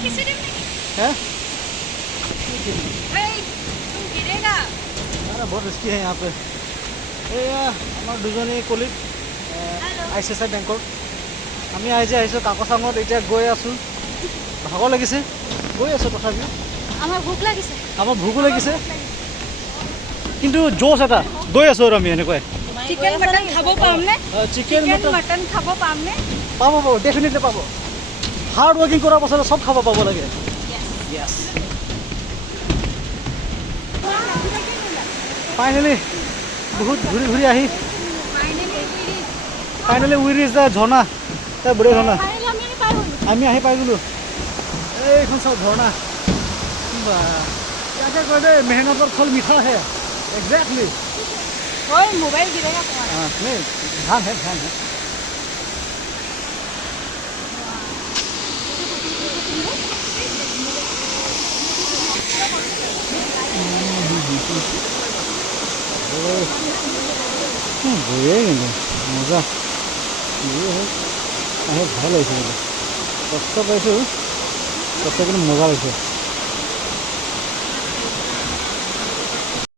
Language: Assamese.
हैं अरे बहुत रिस्की है यहाँ पे आमार दुजनी कलिग ICICI बेंकर आमी आज काकसांगत এতিয়া গৈ আছো ভাগৰ লাগিছে গৈ আছো তথাপি আমাৰ ভুক লাগিছে আমাৰ ভোকো লাগিছে কিন্তু জোশ এটা গৈ আছো আৰু আমি এনেকৈ চিকেন মটন খাব পামনে চিকেন মটন খাব পামনে পাব ডেফিনেটলি পাব হাৰ্ড ওয়াৰ্কিং কৰাৰ পাছত সব খাব পাব লাগে यस फाइनली बहुत घूरी घूरी आही फाइनली वी रिच द झरना ता बड़े झरना आमी आही पाइ गलो এইখন সব ঝর্ণা বা क्या कह दे मेहनत और फल मीठा है एग्जैक्टली ओए मोबाइल गिरेगा तुम्हारा हां नहीं ध्यान है বঢ়িয়া কিন্তু মজা ভাল লাগিছে কিন্তু কষ্ট পাইছোঁ কষ্ট কিন্তু মজা লাগিছে